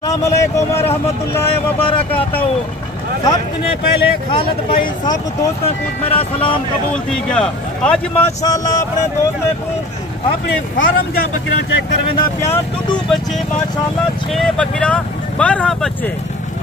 अस्सलाम वालेकुम रहमतुल्लाहि व बरकातहू। सबने पहले खालिद भाई सब दोस्तों को मेरा सलाम कबूल थी गया। आज माशाल्लाह अपने दोस्तों को अपने फार्म जा बकरियां चेक करवेंदा पिया। दुधू बच्चे माशाल्लाह 6 बकरियां 12 बच्चे।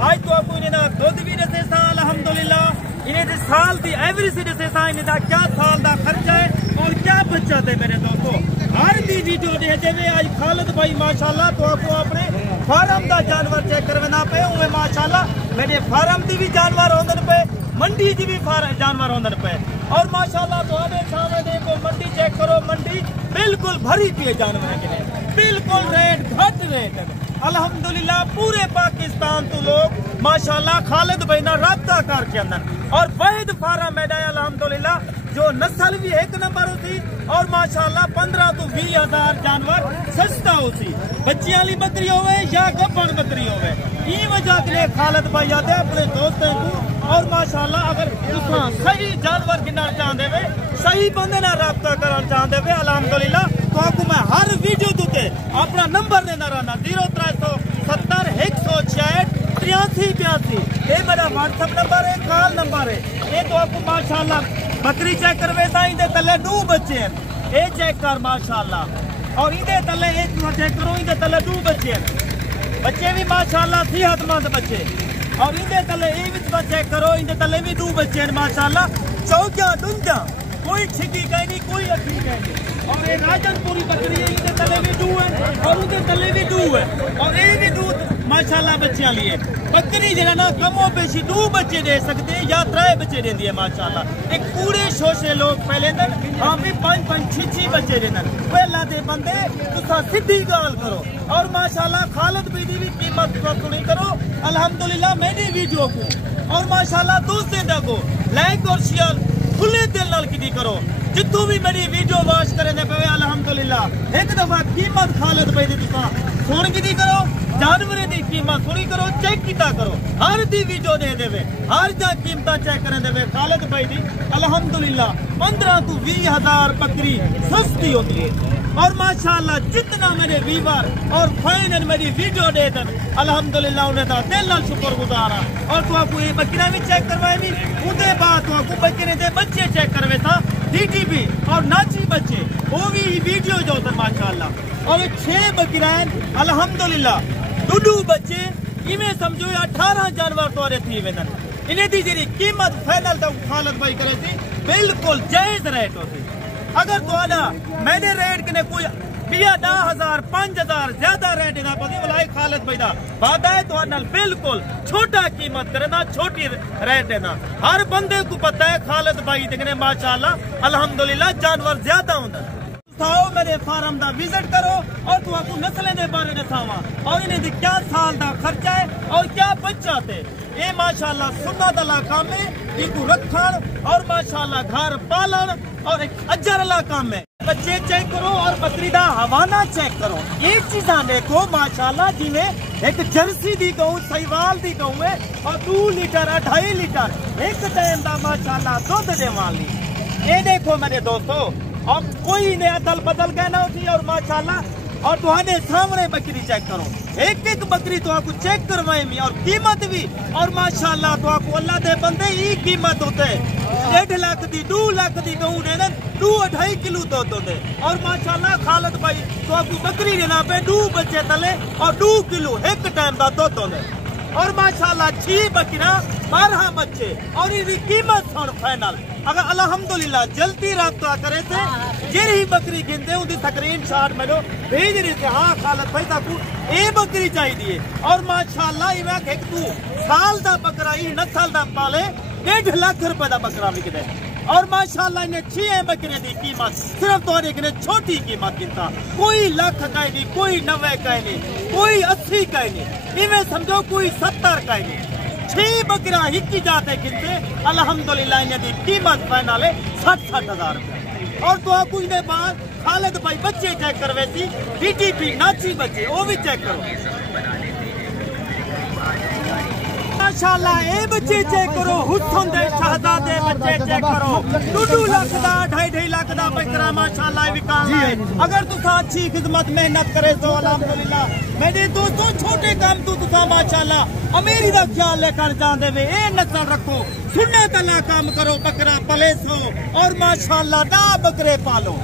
आज तो आपको इन्हें दुध भी दसे सा अल्हम्दुलिल्लाह। इन्हें साल की एवरेज दसे सा इन्हें क्या साल का खर्चा है और क्या बचत है मेरे दोस्तों। हर दी वीडियो दे देवे। आज खालिद भाई माशाल्लाह तो आपको अपने फार्म का जानवर चेक करवाना पे उन्हें माशाल्लाह मेरे फार्म की भी जानवर होंदन पे, मंडी की भी जानवर होंदन पे। और माशाल्लाह तो आने सामने देखो मंडी चेक करो, मंडी बिल्कुल भरी पी है जानवर के लिए, बिल्कुल रेट घट रेट अल्हम्दुलिल्लाह। पूरे पाकिस्तान तो लोग माशाल्लाह खालिद भाई ना राब्ता करके अंदर और वहीद फार्म मैदा अल्हम्दुलिल्लाह जो नस्ल भी एक नंबर होती और माशाल्लाह 15 तो 20 हजार जानवर सस्ता होती। बच्ची वाली बकरी होवे या गब्बन बकरी होवे, ई वजह के लिए खालिद भाई आते अपने दोस्तों को। और माशाल्लाह अगर तुसा सही जानवर गिनना चाहते वे, सही बंदे ना राब्ता करना चाहते वे अल्हम्दुलिल्लाह तो आपको मैं हर वीडियो दूते अपना नंबर देना रहना 0370 166 8382। ये मेरा व्हाट्सएप नंबर है, कॉल नंबर है। ये तो आपको माशाल्लाह बकरी चेक करवे इंदे तले 2 बच्चे हैं, ये चेक कर माशाल्लाह। और इंदे तले ये चेक करो, इंदे तले 2 बच्चे हैं, बच्चे भी माशाल्लाह सेहतमंद बच्चे। और इंदे तले ये भी चेक करो, इंदे तले भी 2 बच्चे हैं माशाल्लाह। चौकिया दुंजा कोई छिकी कहीं नहीं, कोई अच्छी कहीं नहीं। और ये राजनपुरी बकरी है, इंदे तले भी 2 है और उनके तले भी 2 है। और ये भी 2 माशाल्लाह बच्चियां लिए बकरी जरा ना कमो पेशी 2 बच्चे दे सकते हैं या 3 बच्चे देंदी है माशाल्लाह। एक पूरे शोशे लोग पहले दिन हम भी 5-5 6 बच्चे देना पहला दे बंदे तुसा सीधी गाल करो। और माशाल्लाह खालिद भाई की भी कीमत नहीं करो अल्हम्दुलिल्लाह मेरी वीडियो को। और माशाल्लाह दोस्तों देखो लाइक और शेयर खुले दिल नाल की करो। जितों भी मेरी वीडियो वॉच करे पे अल्हम्दुलिल्लाह एक दफा कीमत खालिद भाई दी सुन की करो, जानवर की कीमत सुनी करो, चेक किया करो। हर दी वीडियो दे देवे, हर जा कीमत चेक करे देवे खालिद भाई दी अल्हम्दुलिल्लाह 15 तो 20 हजार बकरी सस्ती होती है। और माशाल्लाह जितना मेरे व्यूअर और फैन मेरी वीडियो दे देन अल्हम्दुलिल्लाह उन्हें दा दिल नाल शुक्रगुजार हां। और तो आपको ये बकरियां भी चेक करवाए भी, उनके बाद तो आपको बकरे दे बच्चे चेक करवे था डीटीपी और नाची बच्चे वो भी वीडियो जो था माशाल्लाह। और 6 बकरियां अल्हम्दुलिल्लाह दुडू बच्चे इमें समझो 18 जानवर तोरे थी वेदन। इन्हें दी जी कीमत फाइनल तो खालिद भाई करे थी बिल्कुल जायज रेट होती। अगर तो आना मैंने रेट के कोई 10,000 5,000 ज्यादा रेट देना पड़े वाला खालिद भाई दा वादा है तो आना बिल्कुल छोटा कीमत करना, छोटी रेट देना। हर बंदे को पता है खालिद भाई देखने माशाल्लाह अल्हम्दुलिल्लाह जानवर ज्यादा होता है। आओ मेरे फार्म का विजिट करो और तू आपको नस्लें के बारे में दसावा और इन्हें क्या साल का खर्चा है और क्या बच्चा थे। ये माशाल्लाह सुन्नत वाला काम है, इनको रखन और माशाल्लाह घर पालन और एक अजर वाला काम है। बच्चे चेक करो और बकरी का हवाना चेक करो। एक चीजा देखो माशाल्लाह जिन्हें एक जर्सी दी गऊ सहीवाल दी गऊ है और 2 लीटर 2.5 लीटर एक टाइम का माशाल्लाह दुध दे वाली। ये देखो मेरे दोस्तों और कोई ने अदल बदल कहना होती और माशाल्लाह। और तुम्हारे सामने बकरी चेक करो, एक एक बकरी तो आपको चेक करवाए में और कीमत भी। और माशाल्लाह तो आपको अल्लाह दे बंदे ही कीमत होते 1.5 लाख दी 2 लाख दी गऊ ने 2-2.5 किलो दूध होते। और माशाल्लाह खालिद भाई तो आपको बकरी देना पे 2 बच्चे तले और 2 किलो एक टाइम का दूध होते। और माशाल्लाह 6 बकरियां 12 बच्चे और इनकी कीमत सुन फाइनल। अगर अल्हम्दुलिल्लाह जल्दी राब्ता करे थे जेरी बकरी गिनते उनकी स्क्रीन शॉट मेरे भेज रही थे। हाँ खालिद भाई ताकू ये बकरी चाहिए। और माशाल्लाह इवें एक तू साल का बकरा ही नस्ल का पाले 1.5 लाख रुपए का बकरा बिकते। और माशाल्लाह इन्हें 6 बकरे की कीमत सिर्फ तो छोटी कीमत गिनता, कोई लाख का नहीं, कोई 90 का नहीं, कोई 80 का नहीं, इवें समझो कोई 70 का नहीं। 6 बकरा हिकी जाते गिनते अल्हम्दुलिल्लाह इन्हें कीमत फाइनल है 60-60 हजार रुपए। और तो आपको इन्हें बाद खालिद भाई बच्चे चेक करवे थी डीटीपी नाची बच्चे वो भी चेक करो माशाल्लाह। ये बच्चे चेक करो हुसन दे शहजादे बच्चे चेक करो 2 लाख का 2.5 लाख का बकरा माशाल्लाह विकास है। अगर तुसा अच्छी खिदमत मेहनत करे तो अल्हम्दुलिल्लाह میرے دوستوں چھوٹے کام تو تسا ماشاءاللہ امیری دا خیال لے کر جاندے وے اے نسل رکھو سنت اللہ کام کرو بکرا پلے سو اور ماشاءاللہ دا بکرے پالو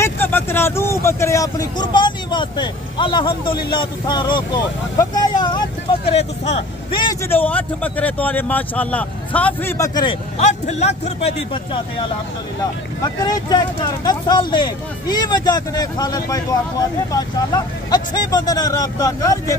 ایک بکرا دو بکرے اپنی قربانی واسطے الحمدللہ تسا روکو بقایا 8 بکرے تسا بیچ دو 8 بکرے توارے ماشاءاللہ صافی بکرے 8 لاکھ روپے دی بچہ تے الحمدللہ بکرے چیک کر 10 سال دے ای وجہ تے خالد بھائی تو آپ دے ماشاءاللہ اچھے بندے نال رابطہ کر جے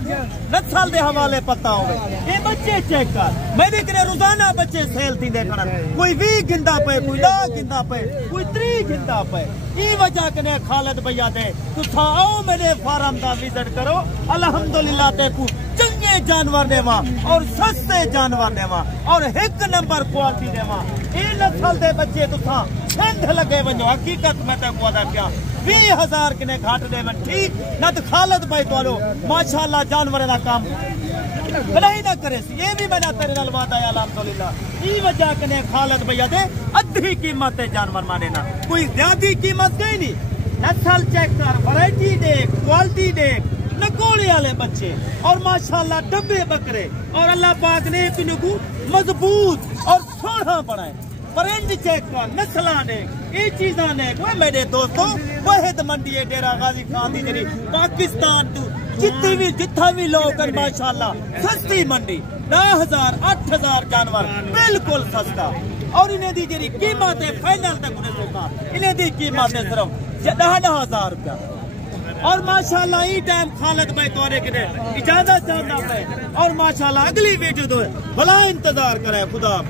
10 سال دے حوالے پتہ ہوے اے بچے چیک کر میرے کرے روزانہ بچے سیل تھی دے کھڑن کوئی 20 گندا پے کوئی 10 گندا پے کوئی 30 گندا پے ای وجہ کنے خالد بھیا دے تسا آؤ میرے فارم دا وزٹ کرو الحمدللہ تے کو چنگے جانور دے ماں اور سستے جانور دے ماں اور 1 نمبر کوالٹی دے ماں اے نسل دے بچے تسا سندھ لگے ونجو حقیقت میں تے کو دا پیا 20,000 کنے گھاٹ دے من ٹھیک نہ تے خالد بھائی توالو ماشاءاللہ جانور دا کام بھلائی نہ کرے سی یہ بھی میں نہ تیرے نال وعدہ ہے الحمدللہ ای وجہ کنے خالد بھیا دے ادھی قیمت تے جانور مانے نا کوئی زیادہ قیمت دے نہیں نسل چیک کر ورائٹی دے کوالٹی دے نکوڑے والے بچے اور ماشاءاللہ ڈبے بکرے اور اللہ پاک نے انکو مضبوط اور سونا بنائے پرنج چیک کر نسلاں نے یہ چیزاں نے کوئی میرے دوستوں واحد منڈی ہے ڈیرہ غازی خان دی جڑی پاکستان تو جتھا بھی لوگ ماشاءاللہ سستی منڈی 10,000 8,000 جانور بالکل سستا اور انہیں دی جڑی قیمت ہے فائنل تک انہیں سوچا انہیں دی قیمت ہے صرف 10,000 روپیہ اور ماشاءاللہ ای ٹائم خالد بھائی توارے کے اجازت چاہتا ہے اور ماشاءاللہ اگلی ویڈیو دو بھلا انتظار کرے خدا حافظ